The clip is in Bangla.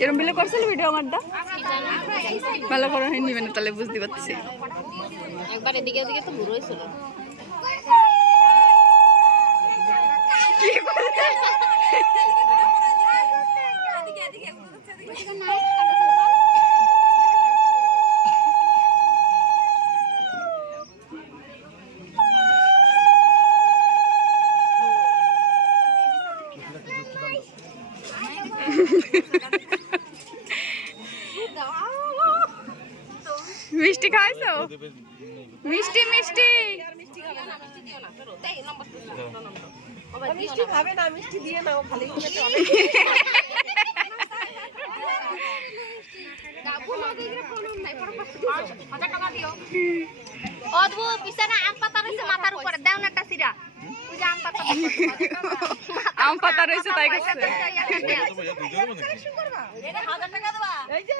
এরকম বিলে করছিল ভিডিও আমারটা ভালো করে হয়নি মানে তাহলে বুঝতে পারছি একবার এদিকে ওদিকে তো ঘুরে হয়েছিল মিষ্টি খাইছো মিষ্টি মিষ্টি মিষ্টি খাবে না মিষ্টি দিয়ে নাও খালি অদ্ভুত পিছনে আম পাতা রয়েছে মাথার উপরে দেও না একটা সিরা ওই যে আম পাতা আম পাতা রয়েছে তাই কাছে এটা 1000 টাকা দেবা এই যে